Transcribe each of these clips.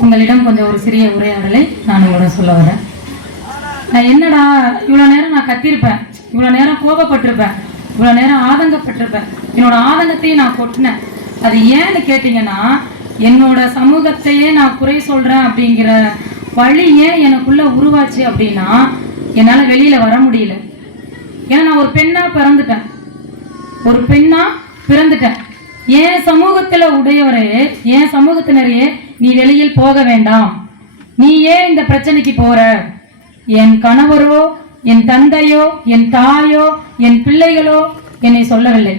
உங்களிடம் கொஞ்சம் ஒரு சிறிய உரையாடலை நான் உங்களிடம் சொல்ல வரேன். நான் என்னடா இவ்வளோ நேரம் நான் கத்திருப்பேன். இவ்வளோ நேரம் கோபப்பட்டிருப்பேன். இவ்வளோ நேரம் ஆதங்கப்பட்டிருப்பேன். என்னோட ஆதங்கத்தையும் நான் கொட்டினேன். அது ஏன்னு கேட்டிங்கன்னா என்னோட சமூகத்தையே நான் குறை சொல்கிறேன் அப்படிங்கிற வழி ஏன் எனக்குள்ளே உருவாச்சு அப்படின்னா என்னால் வெளியில் வர முடியல. ஏன்னா நான் ஒரு பெண்ணாக பிறந்துட்டேன். ஒரு பெண்ணாக பிறந்துட்டேன். என் சமூகத்தில் உடையவரே என் சமூகத்தினரையே நீ வெளியில் போக வேண்டாம். நீ ஏன் இந்த பிரச்சனைக்கு போற. என் கணவரோ என் தந்தையோ என் தாயோ என் பிள்ளைகளோ என்னை சொல்லவில்லை.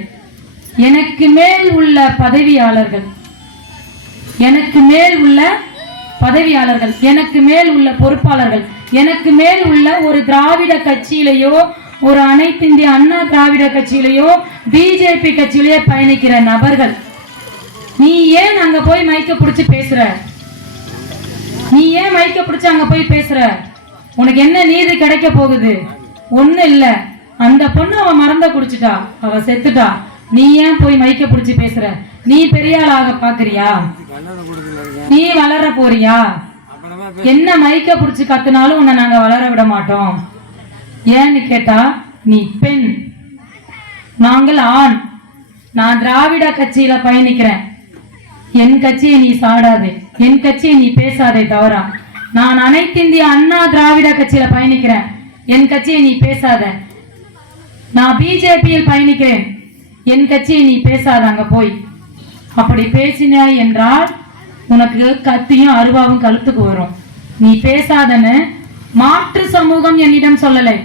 எனக்கு மேல் உள்ள பதவியாளர்கள். எனக்கு மேல் உள்ள பதவியாளர்கள். எனக்கு மேல் உள்ள பொறுப்பாளர்கள். எனக்கு மேல் உள்ள ஒரு திராவிட கட்சியிலேயோ ஒரு அனைத்து இந்திய அண்ணா திராவிட கட்சியிலேயோ பிஜேபி கட்சியிலேயோ பயணிக்கிற நபர்கள். நீ ஏன் அங்க போய் மைக்க பிடிச்சு பேசுற? நீ ஏன் மைக்க பிடிச்சு அங்க போய் பேசுற? உனக்கு என்ன நீதி கிடைக்க போகுது? ஒண்ணு இல்ல. அந்த பொண்ணு அவன் மறந்த குடிச்சிட்டா. அவ செத்துட்டா. நீ ஏன் போய் மைக்க பிடிச்சு பேசுற? நீ பெரிய ஆளாக பாக்குறியா? நீ வளர போறியா? என்ன மைக்க பிடிச்சு கத்துனாலும் உன்னை நாங்க வளர விட மாட்டோம். ஏன்னு கேட்டா நீ பெண். நாங்கள் ஆண். நான் திராவிட கட்சியில பயணிக்கிறேன். என் கட்சியை நீ சாடாதே என் கட்சியை நீ பேசாதே தவறா. நான் அனைத்து இந்திய அண்ணா திராவிட கட்சியில பயணிக்கிறேன். என் கட்சியை நீ பேசாத. நான் பிஜேபியில் பயணிக்கிறேன். என் கட்சியை நீ பேசாத அங்க போய். அப்படி பேசினாய் என்றால் உனக்கு கத்தியும் அருவாவும் கழுத்துக்கு வரும். நீ பேசாதன்னு மாற்று சமூகம் என்னிடம் சொல்லலை.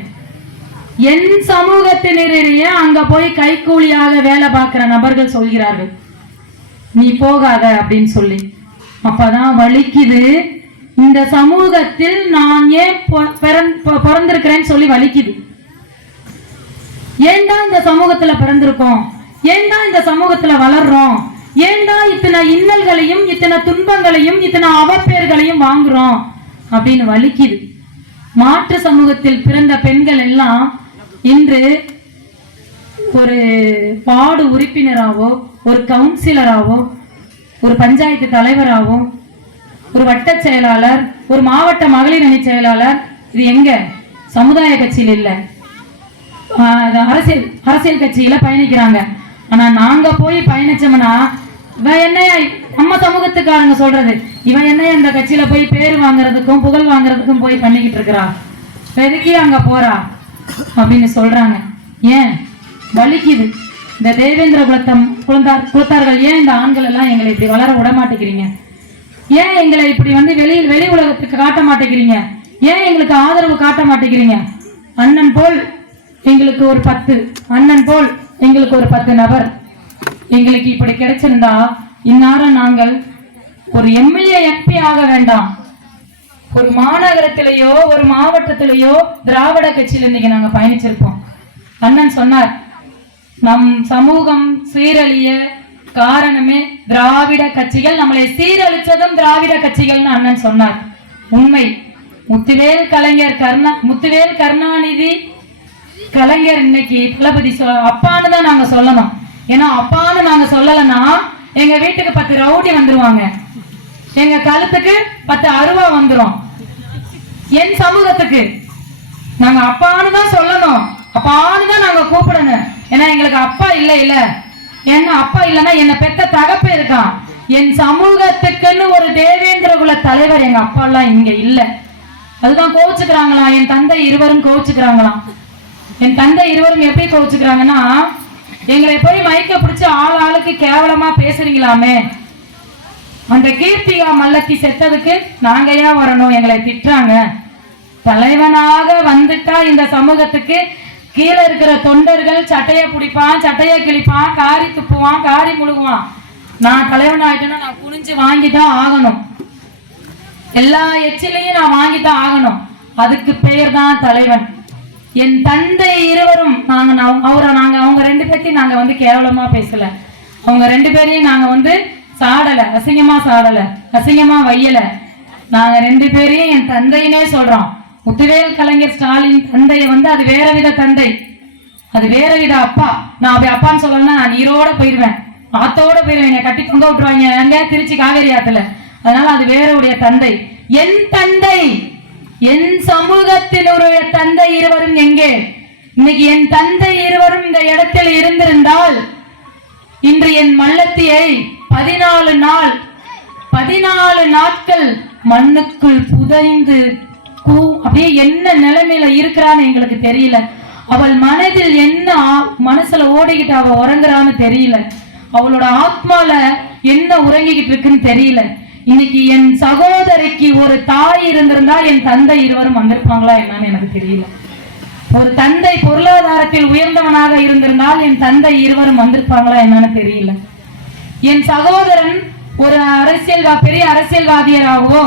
என் சமூகத்தினரிடையே அங்க போய் கைக்கூலியாக வேலை பார்க்கிற நபர்கள் சொல்கிறார்கள். நீ போகாத அப்படின்னு சொல்லி. அப்பதான் வலிக்குது. இந்த சமூகத்தில் நான் ஏன் பிறந்திருக்கிறேன்னு சொல்லி வலிக்குது. ஏன்டா இந்த சமூகத்துல பிறந்திருக்கோம்? ஏன்டா இந்த சமூகத்துல வளர்றோம்? ஏன்டா இத்தனை இன்னல்களையும் இத்தனை துன்பங்களையும் இத்தனை அவப்பேர்களையும் வாங்குறோம்? அப்படின்னு வலிக்குது. மாற்று சமூகத்தில் பிறந்த பெண்கள் எல்லாம் இன்று ஒரு பாடு உறுப்பினராவோ ஒரு கவுன்சிலராவோ ஒரு பஞ்சாயத்து தலைவராவோ ஒரு வட்ட செயலாளர் ஒரு மாவட்ட மகளிர் அணி செயலாளர் இது எங்க? சமுதாய கட்சியில் இல்லை. அரசியல் அரசியல் கட்சியில பயணிக்கிறாங்க. ஆனா நாங்க போய் பயணிச்சோம்னா இவன் என்னையா நம்ம சமூகத்துக்காரங்க சொல்றது. இவன் என்ன அந்த கட்சியில போய் பேர் வாங்குறதுக்கும் புகழ் வாங்குறதுக்கும் போய் பண்ணிக்கிட்டு இருக்கிறா? பெருக்கி அங்க போறா? அப்படின்னு சொல்றாங்க. ஏன்? வலிக்குது. இந்த தேவேந்திர குலத்தம் குழந்தார் குலத்தார்கள் ஏன் இந்த ஆண்கள் எல்லாம் எங்களை இப்படி வளர விட மாட்டேங்கிறீங்க? ஏன் எங்களை இப்படி வந்து வெளியில் வெளி உலகத்துக்கு காட்ட மாட்டேங்கிறீங்க? ஏன் எங்களுக்கு ஆதரவு காட்ட மாட்டேங்கிறீங்க? அண்ணன் போல் எங்களுக்கு ஒரு பத்து அண்ணன் போல் எங்களுக்கு ஒரு பத்து நபர். எங்களுக்கு இப்படி கிடைச்சிருந்தா இந்நேரம் நாங்கள் ஒரு எம்எல்ஏ எம்பி ஆக வேண்டாம். ஒரு மாநகரத்திலேயோ ஒரு மாவட்டத்திலேயோ திராவிட கட்சியில இன்னைக்கு நாங்க பயணிச்சிருப்போம். அண்ணன் சொன்னார் நம் சமூகம் சீரழிய காரணமே திராவிட கட்சிகள். நம்மளை சீரழிச்சதும் திராவிட கட்சிகள்னு அண்ணன் சொன்னார். உண்மை. முத்துவேல் கலைஞர் கருணா முத்துவேல் கருணாநிதி கலைஞர் இன்னைக்கு தளபதி சொ அப்பான்னு தான் நாங்க சொல்லணும். ஏன்னா அப்பான்னு நாங்க சொல்லலைன்னா எங்க வீட்டுக்கு பத்து ரவுடி வந்துருவாங்க. எங்க கழுத்துக்கு பத்து அருவா வந்துரும். என் சமூகத்துக்கு. நாங்க அப்பான்னு தான் சொல்லணும். அப்பான்னு தான் நாங்க கூப்பிடணும். ஏன்னா எங்களுக்கு அப்பா இல்ல இல்ல. என்ன அப்பா இல்லைன்னா என்ன பெத்த தகப்பே இருக்கான். என் சமூகத்துக்குன்னு ஒரு தேவேந்திர குல தலைவர் எங்க அப்பா எல்லாம் இங்க இல்ல. அதுதான் கோவிச்சுக்கிறாங்களாம் என் தந்தை இருவரும் கோவிச்சுக்கிறாங்களாம் என் தந்தை இருவரும் எப்படி கோவிச்சுக்கிறாங்கன்னா எங்களை போய் மயக்க பிடிச்சு ஆள் ஆளுக்கு கேவலமா பேசுறீங்களாமே. அந்த கீர்த்திகா மல்லத்தி செத்ததுக்கு நாங்க ஏன் வரணும்? எங்களை திட்டுறாங்க. தலைவனாக வந்துட்டா இந்த சமூகத்துக்கு கீழே இருக்கிற தொண்டர்கள் சட்டையை பிடிப்பான் சட்டையை கிழிப்பான் காரி துப்புவான் காரி முழுகுவான். நான் தலைவன் ஆயிட்டேன்னா நான் குனிஞ்சு வாங்கிதான் ஆகணும். எல்லா எச்சிலையும் நான் வாங்கித்தான் ஆகணும். அதுக்கு பெயர் தான் தலைவன். என் தந்தை இருவரும் நாங்க நான் அவரை நாங்க அவங்க ரெண்டு பேர்த்தையும் நாங்க வந்து கேவலமா பேசல. அவங்க ரெண்டு பேரையும் நாங்க வந்து சாடல அசிங்கமா சாடல அசிங்கமா வையல. நாங்க ரெண்டு பேரையும் என் தந்தையினே சொல்றோம். முத்துவேல் கலைஞர் ஸ்டாலின் தந்தை வந்து அது வேற வித தந்தை. அது வேற வித அப்பா. நான் அப்படி அப்பான்னு சொல்லணும்னா நான் நீரோட போயிருவேன். ஆத்தோட போயிருவேன். என்னை கட்டி தொங்க விட்டுருவாங்க. எங்க திருச்சி காவேரி ஆத்துல. அதனால அது வேறவுடைய தந்தை. என் தந்தை! என் சமூகத்தினுடைய தந்தை இருவரும் எங்கே? இன்னைக்கு என் தந்தை இருவரும் இந்த இடத்தில் இருந்திருந்தால் இன்று என் மல்லத்தியை பதினாலு நாள் பதினாலு நாட்கள் மண்ணுக்குள் புதைந்து அப்படியே என்ன நிலைமையில இருக்கிறான்னு எங்களுக்கு தெரியல. அவள் மனதில் என்ன மனசுல ஓடிக்கிட்டு அவ உறங்குறான்னு தெரியல. அவளோட ஆத்மால என்ன உறங்கிக்கிட்டு இருக்குன்னு தெரியல. இன்னைக்கு என் சகோதரிக்கு ஒரு தாய் இருந்திருந்தா என் தந்தை இருவரும் வந்திருப்பாங்களா என்னன்னு எனக்கு தெரியல. ஒரு தந்தை பொருளாதாரத்தில் உயர்ந்தவனாக இருந்திருந்தால் என் தந்தை இருவரும் வந்திருப்பாங்களா என்னன்னு தெரியல. என் சகோதரன் ஒரு அரசியல் பெரிய அரசியல்வாதியராகவோ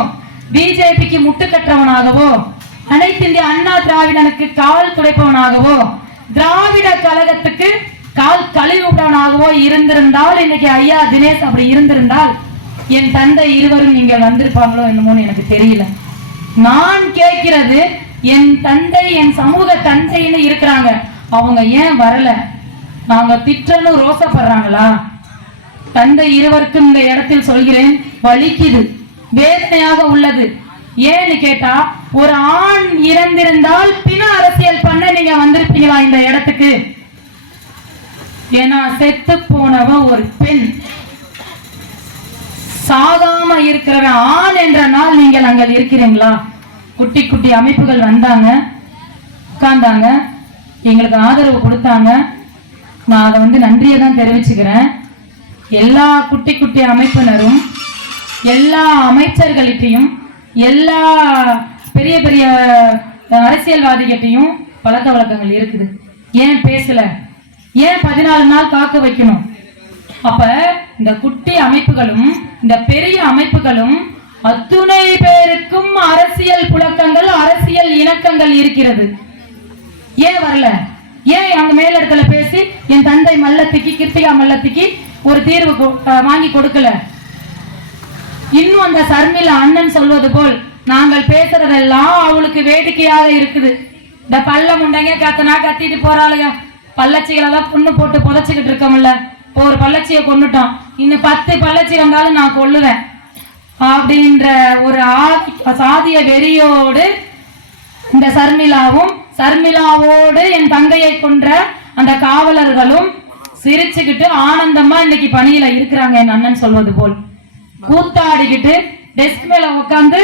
பிஜேபிக்கு முட்டுக்கற்றவனாகவோ அனைத்து இந்திய அண்ணா திராவிடனுக்கு கால் துடைப்பவனாகவோ திராவிட கழகத்துக்கு கால் கழுவுடனாகவோ இருந்திருந்தால் இன்னைக்கு ஐயா தினேஷ் அப்படி இருந்திருந்தால் என் தந்தை இருவரும் இங்க வந்திருப்பாங்களோ என்னமோன்னு எனக்கு தெரியல. நான் கேட்கிறது என் தந்தை என் சமூக தந்தைன்னு இருக்கிறாங்க. அவங்க ஏன் வரல? நாங்க திட்டன்னு ரோசப்படுறாங்களா? தந்தை இருவருக்கும் இந்த இடத்தில் சொல்கிறேன் வலிக்குது வேதனையாக உள்ளது. ஏன்னு கேட்டா ஒரு ஆண் இறந்திருந்தால் பிண அரசியல் பண்ண நீங்க வந்திருப்பீங்களா இந்த இடத்துக்கு? ஏன்னா செத்து போனவ ஒரு பெண். சாகாம இருக்கிறவன் ஆண் என்ற நாள் நீங்கள் அங்க இருக்கிறீங்களா? குட்டி குட்டி அமைப்புகள் வந்தாங்க உட்கார்ந்தாங்க எங்களுக்கு ஆதரவு கொடுத்தாங்க. நான் அதை வந்து நன்றியை தான் தெரிவிச்சுக்கிறேன். எல்லா குட்டி குட்டி அமைப்பினரும் எல்லா அமைச்சர்கள்கிட்டையும் எல்லா பெரிய பெரிய அரசியல்வாதிகிட்டையும் பழக்க வழக்கங்கள் இருக்குது. ஏன் பேசல? ஏன் பதினாலு நாள் காக்க வைக்கணும்? அப்ப இந்த குட்டி அமைப்புகளும் இந்த பெரிய அமைப்புகளும் அத்துணை பேருக்கும் அரசியல் புழக்கங்கள் அரசியல் இணக்கங்கள் இருக்கிறது. ஏன் வரல? ஏன் அங்க மேல இடத்துல பேசி என் தந்தை மல்லத்துக்கு கிருத்திகா மல்லத்துக்கு ஒரு தீர்வு கொ- வாங்கி கொடுக்கல? இன்னும் அந்த சர்மில அண்ணன் சொல்வது போல் நாங்கள் பேசுறதெல்லாம் அவளுக்கு வேடிக்கையாக இருக்குது. இந்த பல்ல முண்டைங்க கத்தனா கத்திட்டு போறாளுங்க. பல்லச்சிகளெல்லாம் தான் புண்ணு போட்டு புதைச்சிக்கிட்டு இருக்கோம்ல. இப்போ ஒரு பல்லச்சியை கொன்னுட்டோம். இன்னும் பத்து பல்லச்சி வந்தாலும் நான் கொள்ளுவேன் அப்படின்ற ஒரு ஆதி சாதிய வெறியோடு இந்த சர்மிளாவும் சர்மிளாவோடு என் தங்கையை கொன்ற அந்த காவலர்களும் சிரிச்சுக்கிட்டு ஆனந்தமா இன்னைக்கு பணியில இருக்கிறாங்க என் அண்ணன் சொல்வது போல். கூத்தாடிக்கிட்டு டெஸ்க் மேல உட்காந்து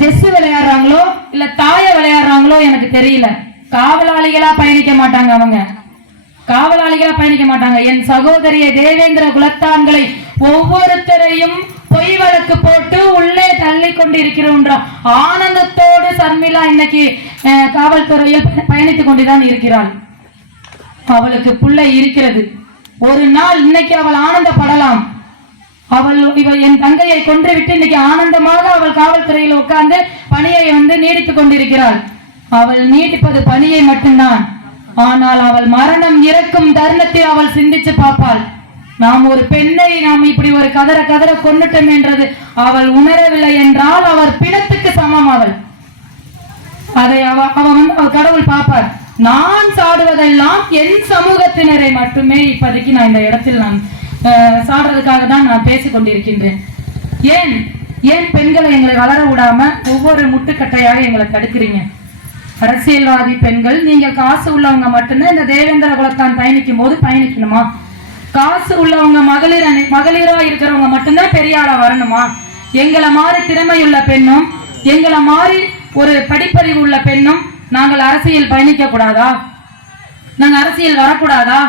செஸ் விளையாடுறாங்களோ இல்ல தாய விளையாடுறாங்களோ எனக்கு தெரியல. காவலாளிகளா பயணிக்க மாட்டாங்க அவங்க. காவலாளிகளா பயணிக்க மாட்டாங்க. என் சகோதரிய தேவேந்திர குலத்தான்களை ஒவ்வொருத்தரையும் பொய் வழக்கு போட்டு உள்ளே தள்ளி கொண்டு கொண்டிருக்கிறோன்ற ஆனந்தத்தோடு சர்மிளா இன்னைக்கு காவல்துறையில் பயணித்துக் கொண்டுதான் இருக்கிறாள். அவளுக்கு புள்ளை இருக்கிறது. ஒரு நாள் இன்னைக்கு அவள் ஆனந்தப்படலாம். அவள் இவள் என் தங்கையை கொன்று விட்டு இன்னைக்கு ஆனந்தமாக அவள் காவல்துறையில் உட்கார்ந்து பணியை வந்து நீடித்துக் கொண்டிருக்கிறாள். அவள் நீடிப்பது பணியை மட்டும்தான். ஆனால் அவள் மரணம் இறக்கும் தருணத்தில் அவள் சிந்திச்சு பார்ப்பாள். நாம் ஒரு பெண்ணை நாம் இப்படி ஒரு கதற கதற கொண்டுட்டோம் என்றது அவள் உணரவில்லை என்றால் அவர் பிணத்துக்கு சமம் அவள். அதை அவ அவன் வந்து அவள் கடவுள் பார்ப்பார். நான் சாடுவதெல்லாம் என் சமூகத்தினரை மட்டுமே இப்போதைக்கு நான் இந்த இடத்தில் நான் சாடுறதுக்காக தான் நான் பேசிக் கொண்டிருக்கின்றேன். ஏன்? ஏன் பெண்களை எங்களை வளர விடாம ஒவ்வொரு முட்டுக்கட்டையாக எங்களை தடுக்கிறீங்க? அரசியல்வாதி பெண்கள் நீங்கள் காசு உள்ளவங்க மட்டும்தான் இந்த தேவேந்திர குலத்தான் பயணிக்கும் போது பயணிக்கணுமா? காசு உள்ளவங்க மகளிர் அணி மகளிரா இருக்கிறவங்க மட்டும்தான் பெரிய வரணுமா? எங்களை மாதிரி திறமையுள்ள பெண்ணும் எங்களை மாதிரி ஒரு படிப்பறிவு உள்ள பெண்ணும் நாங்கள் அரசியல் பயணிக்க கூடாதா? நாங்கள் அரசியல் வரக்கூடாதா?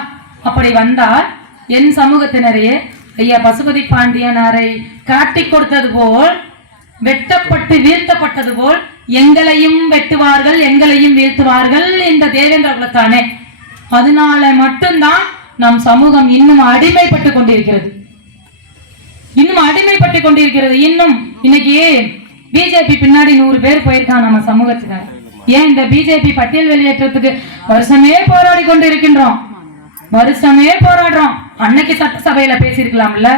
அப்படி வந்தால் என் சமூகத்தினரையே ஐயா பசுபதி பாண்டியனாரை காட்டி கொடுத்தது போல் வெட்டப்பட்டு வீழ்த்தப்பட்டது போல் எங்களையும் வெட்டுவார்கள் எங்களையும் வீழ்த்துவார்கள் இந்த தேவேந்திர குலத்தானே. அதனால மட்டும்தான் நம் சமூகம் இன்னும் அடிமைப்பட்டு கொண்டிருக்கிறது. இன்னும் அடிமைப்பட்டு கொண்டிருக்கிறது. இன்னும் இன்னைக்கு பிஜேபி பின்னாடி நூறு பேர் போயிருக்கான் நம்ம சமூகத்துல. ஏன் இந்த பிஜேபி பட்டியல் வெளியேற்றத்துக்கு வருஷமே போராடி கொண்டு இருக்கின்றோம் வருஷமே போராடுறோம். அன்னைக்கு சட்டசபையில பேசியிருக்கலாம்ல?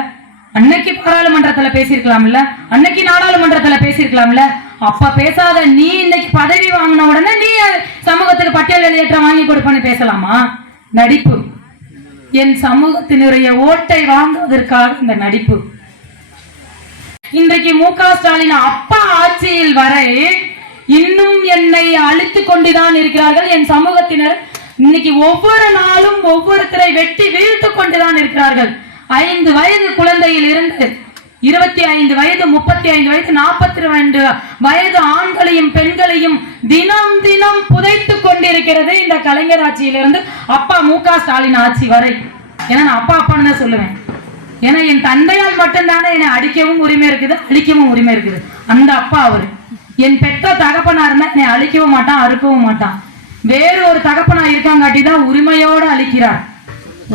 அன்னைக்கு பாராளுமன்றத்துல பேசியிருக்கலாம்ல? அன்னைக்கு நாடாளுமன்றத்துல பேசியிருக்கலாம்ல? அப்ப பேசாத நீ இன்னைக்கு பதவி வாங்கின உடனே நீ சமூகத்துக்கு பட்டியல் வெளியேற்றம் வாங்கி கொடுப்பேன்னு பேசலாமா? நடிப்பு. என் சமூகத்தினுடைய ஓட்டை வாங்குவதற்காக இந்த நடிப்பு. இன்றைக்கு மு க ஸ்டாலின் அப்பா ஆட்சியில் வரை இன்னும் என்னை அழித்துக் கொண்டுதான் இருக்கிறார்கள். என் சமூகத்தினர் இன்னைக்கு ஒவ்வொரு நாளும் ஒவ்வொருத்தரை வெட்டி வீழ்த்து கொண்டுதான் இருக்கிறார்கள். ஐந்து வயது குழந்தையில் இருந்து இருபத்தி ஐந்து வயது முப்பத்தி ஐந்து வயது நாற்பத்தி ரெண்டு வயது ஆண்களையும் பெண்களையும் தினம் தினம் புதைத்து கொண்டிருக்கிறது இந்த கலைஞர் ஆட்சியிலிருந்து அப்பா மு க ஸ்டாலின் ஆட்சி வரை. ஏன்னா நான் அப்பா அப்பான்னு தான் சொல்லுவேன். ஏன்னா என் தந்தையால் மட்டும்தானே என்னை அடிக்கவும் உரிமை இருக்குது அழிக்கவும் உரிமை இருக்குது. அந்த அப்பா அவரு. என் பெற்ற தகப்பனா இருந்தா என்னை அழிக்கவும் மாட்டான் அறுக்கவும் மாட்டான். வேறு ஒரு தகப்பனா இருக்காங்காட்டி தான் உரிமையோடு அழிக்கிறார்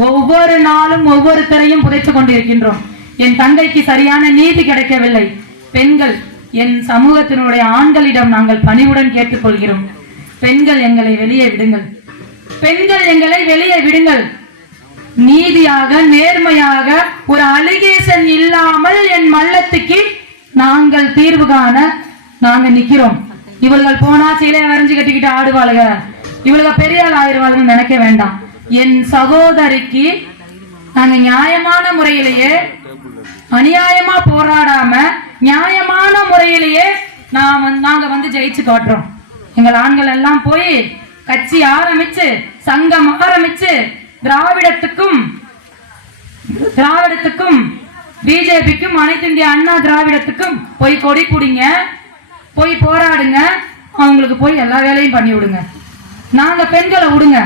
ஒவ்வொரு நாளும் ஒவ்வொருத்தரையும் புதைத்துக் கொண்டிருக்கின்றோம். என் தந்தைக்கு சரியான நீதி கிடைக்கவில்லை. பெண்கள் என் சமூகத்தினுடைய ஆண்களிடம் நாங்கள் பணிவுடன் கேட்டுக்கொள்கிறோம். பெண்கள் எங்களை வெளியே விடுங்கள். பெண்கள் எங்களை வெளியே விடுங்கள். நீதியாக நேர்மையாக ஒரு அலிகேஷன் இல்லாமல் என் மல்லத்துக்கு நாங்கள் தீர்வு காண நாங்க நிக்கிறோம் இவர்கள் போனா சீலையை வரைஞ்சு கட்டிக்கிட்டு ஆடுவாளுக. இவளுக பெரிய ஆள் ஆயிடுவாளுன்னு நினைக்க வேண்டாம். என் சகோதரிக்கு நாங்க நியாயமான முறையிலேயே அநியாயமா போராடாம நியாயமான முறையிலேயே நான் வந்து- நாங்க வந்து ஜெயிச்சு காட்டுறோம் எங்கள் ஆண்கள் எல்லாம் போய் கட்சி ஆரம்பிச்சு சங்கம் ஆரம்பிச்சு திராவிடத்துக்கும் திராவிடத்துக்கும் பிஜேபிக்கும் அனைத்து இந்திய அண்ணா திராவிடத்துக்கும் போய் கொடி குடிங்க போய் போராடுங்க அவங்களுக்கு போய் எல்லா வேலையும் பண்ணி விடுங்க. நாங்க பெண்களை விடுங்க.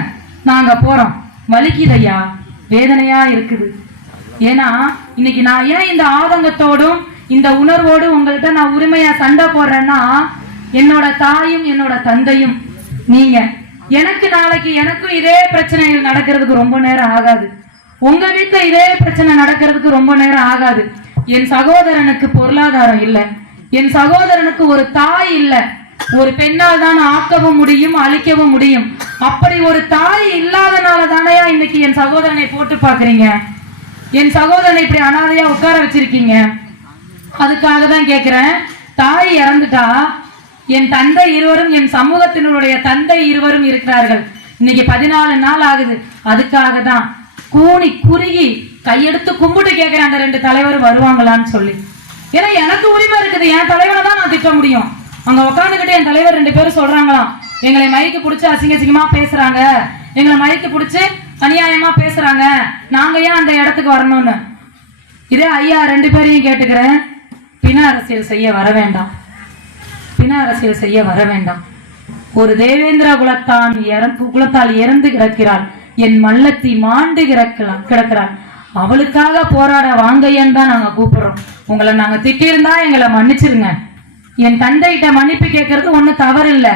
நாங்க போறோம். வலிக்குதையா வேதனையா இருக்குது. ஏன்னா இன்னைக்கு நான் ஏன் இந்த ஆதங்கத்தோடும் இந்த உணர்வோடும் உங்கள்கிட்ட நான் உரிமையா சண்டை போடுறேன்னா என்னோட தாயும் என்னோட தந்தையும் நீங்க. எனக்கு நாளைக்கு எனக்கும் இதே பிரச்சனைகள் நடக்கிறதுக்கு ரொம்ப நேரம் ஆகாது. உங்க வீட்டுல இதே பிரச்சனை நடக்கிறதுக்கு ரொம்ப நேரம் ஆகாது. என் சகோதரனுக்கு பொருளாதாரம் இல்லை. என் சகோதரனுக்கு ஒரு தாய் இல்லை. ஒரு பெண்ணால் தான் ஆக்கவும் முடியும் அழிக்கவும் முடியும். அப்படி ஒரு தாய் இல்லாதனால தானேயா இன்னைக்கு என் சகோதரனை போட்டு பாக்குறீங்க என் சகோதரனை இப்படி அனாதையா உட்கார வச்சிருக்கீங்க? அதுக்காக தான் கேக்குறேன். தாய் இறந்துட்டா என் தந்தை இருவரும் என் சமூகத்தினுடைய தந்தை இருவரும் இருக்கிறார்கள். இன்னைக்கு பதினாலு நாள் ஆகுது. அதுக்காக தான் கூனி குறுகி கையெடுத்து கும்பிட்டு கேட்கிறேன் அந்த ரெண்டு தலைவரும் வருவாங்களான்னு சொல்லி. ஏன்னா எனக்கு உரிமை இருக்குது. என் தலைவனை தான் நான் திட்ட முடியும். அங்க உட்காந்துக்கிட்டு என் தலைவர் ரெண்டு பேரும் சொல்றாங்களாம். எங்களை மைக்கு பிடிச்சி அசிங்க அசிங்கமா பேசுறாங்க. எங்களை மைக்கு பிடிச்சி அநியாயமா பேசுறாங்க. நாங்க ஏன் அந்த இடத்துக்கு வரணும்னு? இதே ஐயா ரெண்டு பேரையும் கேட்டுக்கிறேன். பிண அரசியல் செய்ய வர வேண்டாம். பிண அரசியல் செய்ய வர வேண்டாம். ஒரு தேவேந்திர குலத்தான் இறந்து குலத்தால் இறந்து கிடக்கிறாள். என் மல்லத்தி மாண்டு கிடக்கலாம் கிடக்கிறாள். அவளுக்காக போராட வாங்கையன்னு தான் நாங்க கூப்பிடுறோம். உங்களை நாங்க திட்டியிருந்தா எங்களை மன்னிச்சிருங்க. என் தந்தைகிட்ட மன்னிப்பு கேட்கறது ஒன்றும் தவறு இல்ல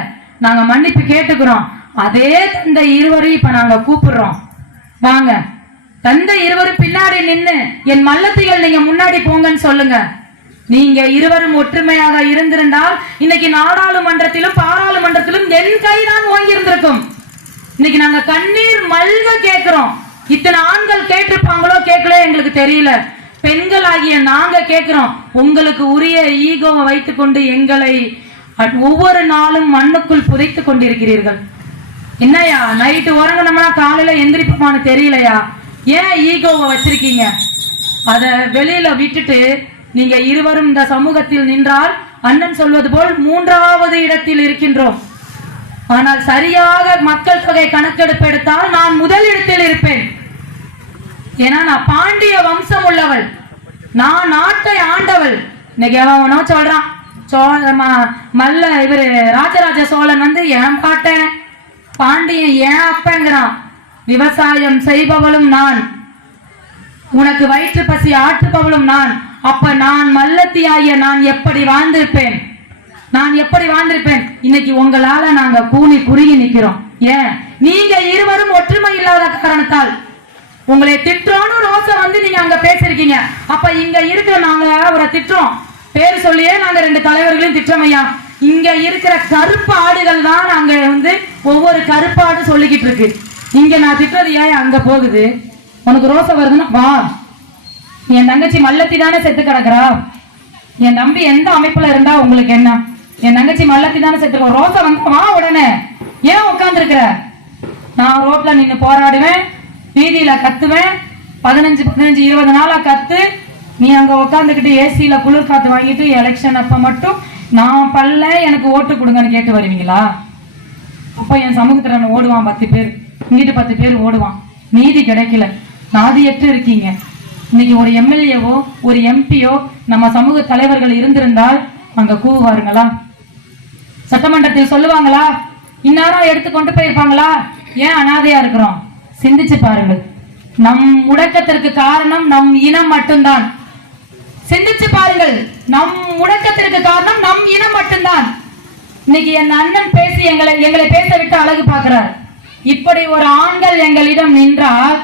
நாங்க மன்னிப்பு கேட்டுக்கிறோம். அதே தந்தை இருவரையும் இப்ப நாங்க கூப்பிடுறோம். வாங்க. தந்தை இருவரும் பின்னாடி நின்னு என் மல்லத்திகள் நீங்க முன்னாடி போங்கன்னு சொல்லுங்க. நீங்க இருவரும் ஒற்றுமையாக இருந்திருந்தால் இன்னைக்கு நாடாளுமன்றத்திலும் பாராளுமன்றத்திலும் என் கைதான் ஓங்கி இருந்திருக்கும் இன்னைக்கு நாங்க கண்ணீர் மல்க கேக்குறோம் இத்தனை ஆண்கள் கேட்டிருப்பாங்களோ கேட்கல எங்களுக்கு தெரியல. பெண்களாகிய நாங்க கேட்கிறோம் உங்களுக்கு உரிய ஈகோவை வைத்துக்கொண்டு எங்களை அட்- ஒவ்வொரு நாளும் மண்ணுக்குள் புதைத்து கொண்டிருக்கிறீர்கள். என்னய்யா நைட்டு உறங்கணும்னா காலையில எந்திரிப்போமான்னு தெரியலையா? ஏன் ஈகோவை வச்சிருக்கீங்க? அத வெளியில விட்டுட்டு நீங்க இருவரும் இந்த சமூகத்தில் நின்றால் அண்ணன் சொல்வது போல் மூன்றாவது இடத்தில் இருக்கின்றோம். ஆனால் சரியாக மக்கள் தொகை கணக்கெடுப்பு எடுத்தால் நான் முதல் இடத்தில் இருப்பேன். ஏன்னா நான் பாண்டிய வம்சம் உள்ளவள் நான் நாட்டை ஆண்டவள். இன்னைக்கு எவனோ சொல்றான் சோழ ம- மல்ல இவர் ராஜராஜ சோழன் வந்து என் பாட்டேன் பாண்டியன் ஏன் அப்பங்கிறான்? விவசாயம் செய்பவளும் நான். உனக்கு வயிற்று பசி ஆற்றுபவளும் நான். அப்ப நான் மல்லத்தியாய நான் எப்படி வாழ்ந்திருப்பேன்? நான் எப்படி வாழ்ந்திருப்பேன்? இன்னைக்கு உங்களால நாங்க கூனி குறுகி நிக்கிறோம். ஏன்? நீங்க இருவரும் ஒற்றுமை இல்லாத காரணத்தால். உங்களை திட்டோன்னு ரோச வந்து நீங்க அங்க பேசிருக்கீங்க. அப்ப இங்க இருக்கிற நாங்க அவரை திட்டுறோம்? பேர் சொல்லியே நாங்க ரெண்டு தலைவர்களையும் திட்டுறோம் ஐயா. இங்க இருக்கிற கருப்பு ஆடுகள் தான் அங்க வந்து ஒவ்வொரு கருப்பாடு சொல்லிக்கிட்டு இருக்கு. இங்க நான் திட்டுறது ஏன் அங்க போகுது? உனக்கு ரோச வருதுன்னா வா. என் தங்கச்சி மல்லத்தி தானே செத்து கிடக்குறா? என் தம்பி எந்த அமைப்புல இருந்தா உங்களுக்கு என்ன? என் தங்கச்சி மல்லத்தி தானே செத்து ரோசா வந்து வா உடனே. ஏன் உட்காந்துருக்குற நான் ரோட்ல நின்னு போராடுவேன். வீதியில கத்துவேன். பதினஞ்சு பதினஞ்சு இருபது நாளா கத்து. நீ அங்க உட்காந்துக்கிட்டு ஏசியில குளிர் காத்து வாங்கிட்டு எலெக்ஷன் அப்ப மட்டும் நான் பல்ல எனக்கு ஓட்டு கொடுங்கன்னு கேட்டு வருவீங்களா? அப்ப என் சமூகத்துல ஓடுவான் பத்து பேர். இங்கிட்டு பத்து பேர் ஓடுவான். நீதி கிடைக்கல. நாதியற்று இருக்கீங்க. இன்னைக்கு ஒரு எம்எல்ஏவோ ஒரு எம்பியோ நம்ம சமூக தலைவர்கள் இருந்திருந்தால் அங்க கூவுவாருங்களா? சட்டமன்றத்தில் சொல்லுவாங்களா? இந்நேரம் எடுத்து கொண்டு போயிருப்பாங்களா? ஏன் அனாதையா இருக்கிறோம்? சிந்திச்சு பாருங்கள். நம் முடக்கத்திற்கு காரணம் நம் இனம் மட்டும்தான். சிந்திச்சு பாருங்கள். நம் முடக்கத்திற்கு காரணம் நம் இனம் மட்டும்தான். இன்னைக்கு என் அண்ணன் பேசி எங்களை எங்களை பேச விட்டு அழகு பார்க்கிறார். இப்படி ஒரு ஆண்கள் எங்களிடம் நின்றால்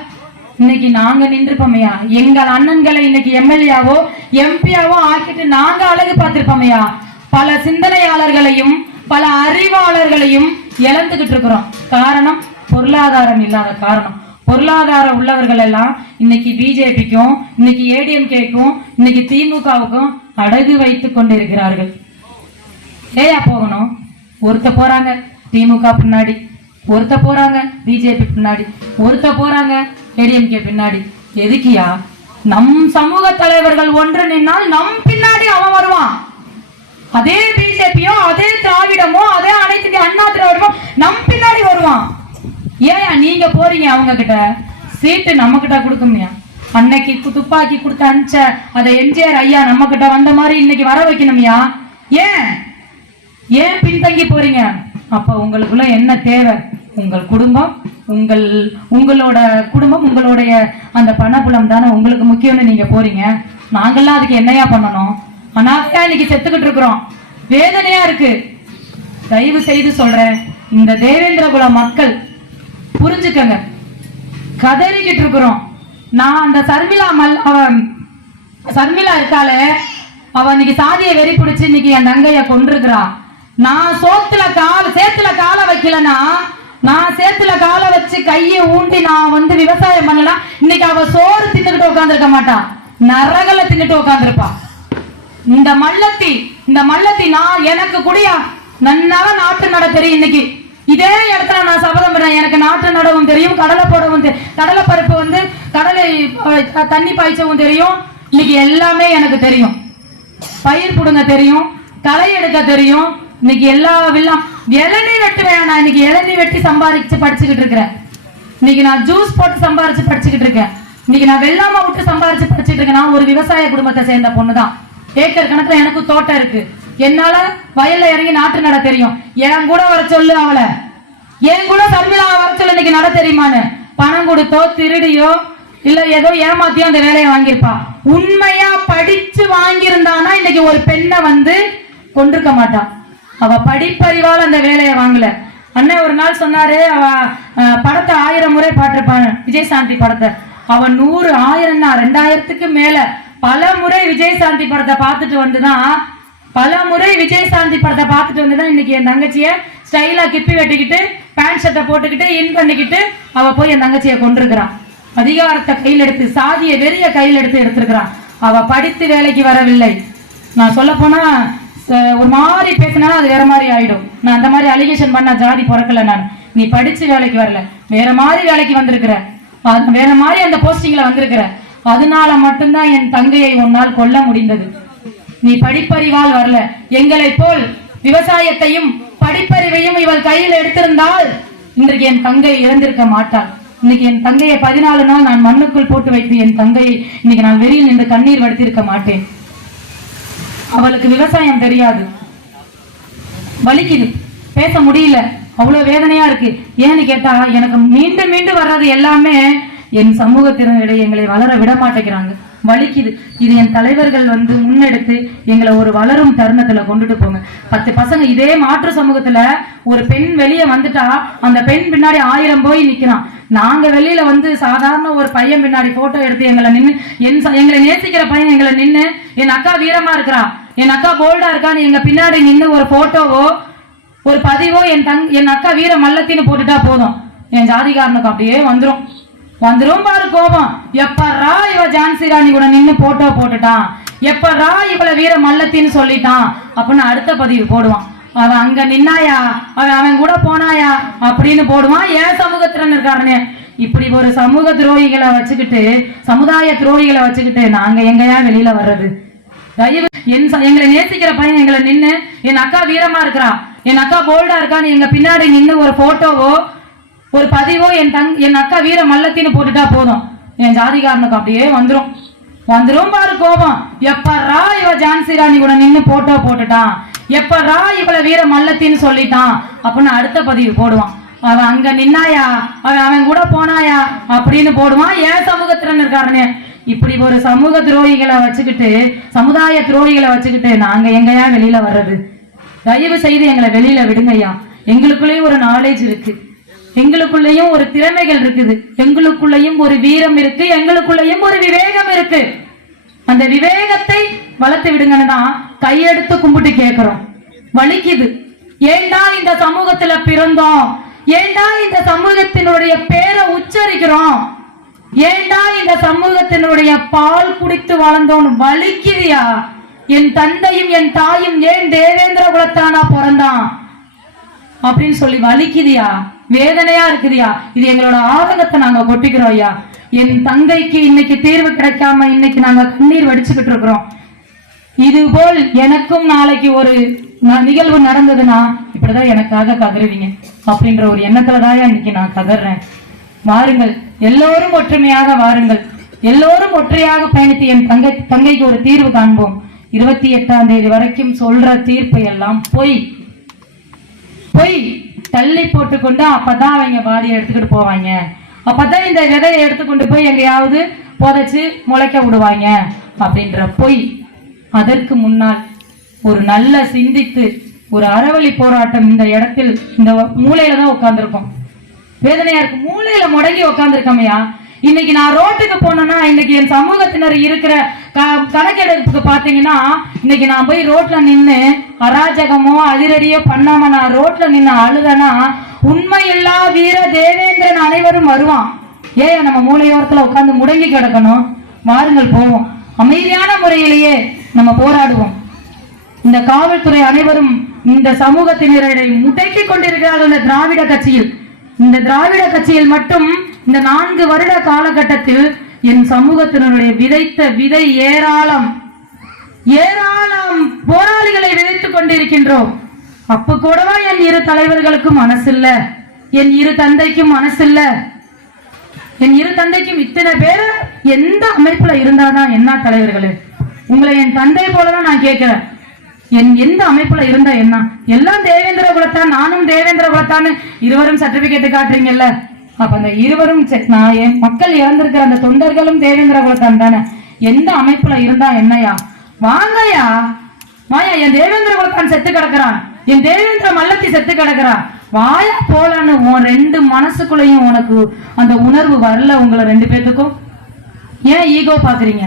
இன்னைக்கு நாங்க நின்றுப்போமையா? எங்கள் அண்ணன்களை இன்னைக்கு எம்எல்ஏவோ எம்பியாவோ ஆக்கிட்டு நாங்க அழகு பார்த்திருப்போமையா? பல சிந்தனையாளர்களையும் பல அறிவாளர்களையும் இழந்துகிட்டு இருக்கிறோம். காரணம் பொருளாதாரம் இல்லாத காரணம். பொருளாதாரம் உள்ளவர்கள் எல்லாம் இன்னைக்கு பிஜேபிக்கும் இன்னைக்கு ஏடிஎம்கேக்கும் இன்னைக்கு திமுகவுக்கும் அடகு வைத்துக் கொண்டிருக்கிறார்கள். ஏயா போகணும்? ஒருத்த போறாங்க திமுக பின்னாடி. ஒருத்த போறாங்க பிஜேபி பின்னாடி. ஒருத்த போறாங்க ஏடிஎம்கே பின்னாடி. எதுக்கியா? நம் சமூக தலைவர்கள் ஒன்று நின்னால் நம் பின்னாடி அவன் வருவான். அதே பிஜேபியோ அதே திராவிடமோ அதே அனைத்து அண்ணா திராவிடமோ நம் பின்னாடி வருவான். ஏயா நீங்க போறீங்க அவங்க கிட்ட சீட்டு நம்ம கிட்ட கொடுக்குமியா. அன்னைக்கு கு- துப்பாக்கி கொடுத்து அனுப்பிச்ச அதை எம்ஜிஆர் ஐயா நம்ம கிட்ட வந்த மாதிரி இன்னைக்கு வர வைக்கணும்யா? ஏன்? ஏன் பின்தங்கி போறீங்க? அப்ப உங்களுக்குள்ள என்ன தேவை? உங்கள் குடும்பம் உங்கள் உங்களோட குடும்பம் உங்களுடைய அந்த பணப்புலம் தானே உங்களுக்கு முக்கியம்னு நீங்க போறீங்க. நாங்கெல்லாம் அதுக்கு என்னையா பண்ணணும்? அனாதையா இன்னைக்கு செத்துக்கிட்டு இருக்கிறோம். வேதனையா இருக்கு. தயவு செய்து சொல்றேன் இந்த தேவேந்திரகுல மக்கள் புரிஞ்சுக்கங்க. கதறிக்கிட்டு இருக்கிறோம். நான் அந்த சர்மிளா மல் அவன் சர்மிளா இருக்காளே அவ இன்னைக்கு சாதியை வெறி பிடிச்சி இன்னைக்கு என் தங்கைய கொண்டிருக்கிறா நான் சோத்துல கால சேத்துல கால வைக்கலனா நான் சேத்துல கால வச்சு கையை ஊண்டி நான் வந்து விவசாயம் பண்ணலாம் இன்னைக்கு அவ சோறு தின்னுக்கிட்டு உட்காந்துருக்க மாட்டான் நரகலை தின்னுட்டு உட்காந்துருப்பா இந்த மல்லத்தி இந்த மல்லத்தி நான் எனக்கு குடியா? நன்னால நாட்டு நட தெரியும் இன்னைக்கு. இதே இடத்துல நான் சபதம் பண்ணேன் எனக்கு நாற்று நடவும் தெரியும் கடலை போடவும் தெரியும் கடலை பருப்பு வந்து கடலை தண்ணி பாய்ச்சவும் தெரியும். இன்னைக்கு எல்லாமே எனக்கு தெரியும். பயிர் புடுங்க தெரியும் களை எடுக்க தெரியும். இன்னைக்கு எல்லா வில்லாம் இளநீ வெட்டுவேன் நான் இன்னைக்கு இளநீ வெட்டி சம்பாதிச்சு படிச்சுக்கிட்டு இருக்கிறேன். இன்னைக்கு நான் ஜூஸ் போட்டு சம்பாரிச்சு படிச்சுக்கிட்டு இருக்கேன். இன்னைக்கு நான் வெள்ளாம விட்டு சம்பாரிச்சு படிச்சுட்டு இருக்கேன். நான் ஒரு விவசாய குடும்பத்தை சேர்ந்த பொண்ணு தான் ஏக்கர் கணக்குல எனக்கு தோட்டம் இருக்கு. என்னால வயல்ல இறங்கி நாட்டு நட தெரியும். என் கூட வர சொல்லு அவளை. என் கூட சர்மிளா வர சொல்லு இன்னைக்கு நட தெரியுமான்னு. பணம் கொடுத்தோ திருடியோ இல்ல ஏதோ ஏமாத்தியோ அந்த வேலையை வாங்கியிருப்பா. உண்மையா படிச்சு வாங்கியிருந்தானா இன்னைக்கு ஒரு பெண்ணை வந்து கொண்டிருக்க மாட்டான் அவ படிப்பறிவால் அந்த வேலையை வாங்கல. அண்ணன் ஒரு நாள் சொன்னாரு அவ படத்தை ஆயிரம் முறை பாட்டிருப்பான் விஜயசாந்தி படத்தை. அவ நூறு ஆயிரம்னா ரெண்டாயிரத்துக்கு மேல பல முறை விஜயசாந்தி படத்தை பார்த்துட்டு வந்துதான் பல முறை விஜயசாந்தி படத்தை பார்த்துட்டு வந்துதான் இன்னைக்கு என் தங்கச்சிய ஸ்டைலா கிப்பி வெட்டிக்கிட்டு பேண்ட் ஷர்ட்டை போட்டுக்கிட்டு இன் பண்ணிக்கிட்டு அவ போய் என் தங்கச்சியை கொண்டிருக்கிறான் அதிகாரத்தை கையில் எடுத்து சாதிய வெறிய கையில் எடுத்து எடுத்திருக்கிறான் அவ படித்து வேலைக்கு வரவில்லை. நான் சொல்ல போனா ஒரு மாதிரி பேசினா அது வேற மாதிரி ஆயிடும். நான் அந்த மாதிரி அலிகேஷன் பண்ண ஜாதி பிறக்கல நான். நீ படிச்சு வேலைக்கு வரல. வேற மாதிரி வேலைக்கு வந்திருக்கிற. வேற மாதிரி அந்த போஸ்டிங்ல வந்திருக்கிற. அதனால மட்டும்தான் என் தங்கையை உன்னால் கொல்ல முடிந்தது. நீ படிப்பறிவால் வரல. எங்களை போல் விவசாயத்தையும் படிப்பறிவையும் இவள் கையில் எடுத்திருந்தால் இன்றைக்கு என் தங்கை இறந்திருக்க மாட்டாள். இன்னைக்கு என் தங்கையை பதினாலு நாள் நான் மண்ணுக்குள் போட்டு வைத்து என் தங்கையை இன்னைக்கு நான் வெளியில் நின்று கண்ணீர் வடித்திருக்க மாட்டேன். அவளுக்கு விவசாயம் தெரியாது. வலிக்குது. பேச முடியல. அவ்வளவு வேதனையா இருக்கு. ஏன்னு கேட்டா எனக்கு மீண்டும் மீண்டும் வர்றது எல்லாமே என் சமூகத்தினரிடையே எங்களை வளர விட மாட்டேங்கிறாங்க. வலிக்குது. இது என் தலைவர்கள் வந்து முன்னெடுத்து எங்களை ஒரு வளரும் தருணத்துல கொண்டுட்டு போங்க. பத்து பசங்க இதே மாற்று சமூகத்துல ஒரு பெண் வெளியே வந்துட்டா அந்த பெண் பின்னாடி ஆயிரம் போய் நிக்கிறான். நாங்க வெளியில வந்து சாதாரண ஒரு பையன் பின்னாடி போட்டோ எடுத்து எங்களை நின்று என் எங்களை நேசிக்கிற பையன் எங்களை நின்று என் அக்கா வீரமா இருக்கிறா என் அக்கா போல்டா இருக்கான்னு எங்க பின்னாடி நின்று ஒரு போட்டோவோ ஒரு பதிவோ என் தங் என் அக்கா வீர மல்லத்தின்னு போட்டுட்டா போதும். என் ஜாதிகாரனுக்கு அப்படியே வந்துடும் வந்துரும் பாரு கோபம். எப்பரா இவ ஜான்சி ராணி கூட நின்னு போட்டோ போட்டுட்டான். எப்பரா இவள வீர மல்லத்தின்னு சொல்லிட்டான். அப்படின்னு அடுத்த பதிவு போடுவான். அவன் அங்க நின்னாயா? அவன் அவன் கூட போனாயா? அப்படின்னு போடுவான். ஏன் சமூகத்தினருக்காரனே இப்படி ஒரு சமூக துரோகிகளை வச்சுக்கிட்டு சமுதாய துரோகிகளை வச்சுக்கிட்டு நாங்க எங்கயா வெளியில வர்றது? தயவு என் எங்களை நேசிக்கிற பையன் எங்களை நின்னு என் அக்கா வீரமா இருக்கிறா. என் அக்கா போல்டா இருக்கான்னு எங்க பின்னாடி நின்னு ஒரு போட்டோவோ ஒரு பதிவோ என் தங் என் அக்கா வீர மல்லத்தின்னு போட்டுட்டா போதும். என் ஜாதிகாரனுக்கு அப்படியே வந்துடும் வந்துடும் பாரு கோபம். எப்பரா இவ ஜான்சி ராணி கூட நின்று போட்டோ போட்டுட்டான். எப்பரா இவளை வீர மல்லத்தின்னு சொல்லிட்டான். அப்படின்னு அடுத்த பதிவு போடுவான். அவன் அங்க நின்னாயா? அவன் அவன் கூட போனாயா? அப்படின்னு போடுவான். ஏன் சமூகத்திறன் இருக்காருன்னு. இப்படி ஒரு சமூக துரோகிகளை வச்சுக்கிட்டு சமுதாய துரோகிகளை வச்சுக்கிட்டு நாங்க எங்கயா வெளியில வர்றது? தயவு செய்து எங்களை வெளியில விடுங்கய்யா. எங்களுக்குள்ளேயும் ஒரு நாலேஜ் இருக்கு. எங்களுக்குள்ளேயும் ஒரு திறமைகள் இருக்குது. எங்களுக்குள்ளேயும் ஒரு வீரம் இருக்கு. எங்களுக்குள்ளேயும் ஒரு விவேகம் இருக்கு. அந்த விவேகத்தை வளர்த்து விடுங்கன்னு தான் கையெடுத்து கும்பிட்டு கேட்கிறோம் வலிக்குது. ஏண்டா இந்த சமூகத்துல பிறந்தோம்? ஏண்டா இந்த சமூகத்தினுடைய பேரை உச்சரிக்கிறோம்? ஏண்டா இந்த சமூகத்தினுடைய பால் குடித்து வளர்ந்தோன்னு வலிக்குதியா. என் தந்தையும் என் தாயும் ஏன் தேவேந்திர குலத்தானா அப்படின்னு சொல்லி வலிக்குதியா? வேதனையா இருக்குதியா? இது எங்களோட ஆதங்கத்தை நாங்க கொட்டிக்கிறோம் ஐயா. என் தங்கைக்கு இன்னைக்கு தீர்வு கிடைக்காம இன்னைக்கு நாங்க கண்ணீர் வடிச்சுக்கிட்டு இருக்கிறோம். இது போல் எனக்கும் நாளைக்கு ஒரு நிகழ்வு நடந்ததுன்னா இப்படிதான் எனக்காக கதறுவீங்க. அப்படின்ற ஒரு எண்ணத்துலதான் இன்னைக்கு நான் கதறேன் வாருங்கள். எல்லோரும் ஒற்றுமையாக வாருங்கள். எல்லோரும் ஒற்றையாக பயணித்து என் தங்கை தங்கைக்கு ஒரு தீர்வு காண்போம். இருபத்தி எட்டாம் தேதி வரைக்கும் சொல்ற தீர்ப்பு எல்லாம் பொய். பொய் தள்ளி போட்டுக்கொண்டு அப்பதான் அவங்க பாடியை எடுத்துக்கிட்டு போவாங்க. அப்பதான் இந்த விதையை எடுத்துக்கொண்டு போய் எங்கேயாவது புதைச்சு முளைக்க விடுவாங்க. அப்படின்ற பொய். அதற்கு முன்னால் ஒரு நல்ல சிந்தித்து ஒரு அறவழி போராட்டம் இந்த இடத்தில் இந்த மூலையில தான் உட்காந்துருக்கோம் வேதனையா இருக்கு. மூலையில முடங்கி உட்காந்துருக்கமையா இன்னைக்கு நான் ரோட்டுக்கு போனேன்னா இன்னைக்கு என் சமூகத்தினர் இருக்கிற க- கணக்கெடுப்புக்கு பாத்தீங்கன்னா இன்னைக்கு நான் போய் ரோட்ல நின்று அராஜகமோ அதிரடியோ பண்ணாம நான் ரோட்ல நின்று அழுதனா உண்மையில்லா வீர தேவேந்திரன் அனைவரும் வருவான். ஏன் நம்ம மூலையோரத்துல உட்காந்து முடங்கி கிடக்கணும்? வாருங்கள் போவோம். அமைதியான முறையிலேயே நம்ம போராடுவோம். இந்த காவல்துறை அனைவரும் இந்த சமூகத்தினரை முடக்கி கொண்டிருக்கிறார்கள் இந்த திராவிட கட்சியில். இந்த திராவிட கட்சியில் மட்டும் இந்த நான்கு வருட காலகட்டத்தில் என் சமூகத்தினருடைய விதைத்த விதை ஏராளம். ஏராளம் போராளிகளை விதைத்துக் கொண்டிருக்கின்றோம். அப்ப கூடவா என் இரு தலைவர்களுக்கும் மனசில்ல? என் இரு தந்தைக்கும் மனசில்ல? என் இரு தந்தைக்கும் இத்தனை பேர் எந்த அமைப்புல இருந்தாதான் என்ன தலைவர்களே? உங்களை என் தந்தை போலதான் நான் கேட்கிறேன். என் எந்த அமைப்புல இருந்தா என்ன? எல்லாம் தேவேந்திர குலத்தான் நானும் தேவேந்திர குலத்தான்னு இருவரும் சர்டிபிகேட் காட்டுறீங்கல்ல? அப்ப அந்த இருவரும் மக்கள் இறந்திருக்கிற அந்த தொண்டர்களும் தேவேந்திர குலத்தான் தானே? எந்த அமைப்புல இருந்தா என்னையா? வாங்கய்யா. வாயா என் தேவேந்திர குலத்தான் செத்து கிடக்குறான். என் தேவேந்திர மல்லத்தி செத்து கிடக்குறான் வாயா போலான்னு உன் ரெண்டு மனசுக்குள்ளேயும் உனக்கு அந்த உணர்வு வரல உங்களை ரெண்டு பேத்துக்கும்? ஏன் ஈகோ பாக்குறீங்க?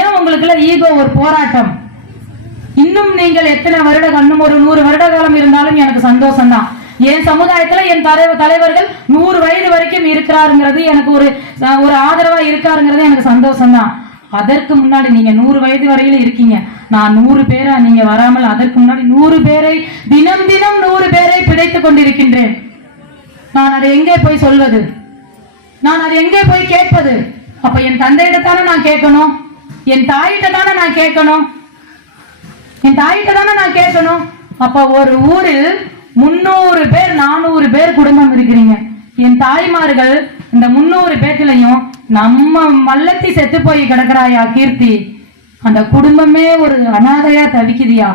ஏன் உங்களுக்குள்ள ஈகோ ஒரு போராட்டம்? இன்னும் நீங்கள் எத்தனை வருட கண்ணும் ஒரு நூறு வருட காலம் இருந்தாலும் எனக்கு சந்தோஷம் தான் என் சமுதாயத்துல என் தலைவர் தலைவர்கள் நூறு வயது வரைக்கும் இருக்கிறாருங்கிறது எனக்கு ஒரு ஒரு ஆதரவா இருக்காருங்கிறது எனக்கு சந்தோஷம் தான் அதற்கு முன்னாடி நீங்க நூறு வயது வரையில இருக்கீங்க. நான் நூறு பேரா நீங்க வராமல் அதற்கு முன்னாடி நூறு பேரை தினம் தினம் நூறு பேரை பிழைத்துக் கொண்டிருக்கின்றேன். நான் அதை எங்கே போய் சொல்வது? நான் அதை எங்கே போய் கேட்பது? அப்ப என் தந்தையிட்ட தானே நான் கேட்கணும்? என் தாயிட்ட தானே நான் கேட்கணும்? என் தாயிட்ட தானே நான் கேட்கணும்? அப்ப ஒரு ஊரில் முன்னூறு பேர் நானூறு பேர் குடும்பம் இருக்கிறீங்க. என் தாய்மார்கள் இந்த முன்னூறு பேர்லயும் நம்ம மல்லத்தி செத்து போய் கிடக்குறாயா கீர்த்தி? அந்த குடும்பமே ஒரு அனாதையா தவிக்குதியா?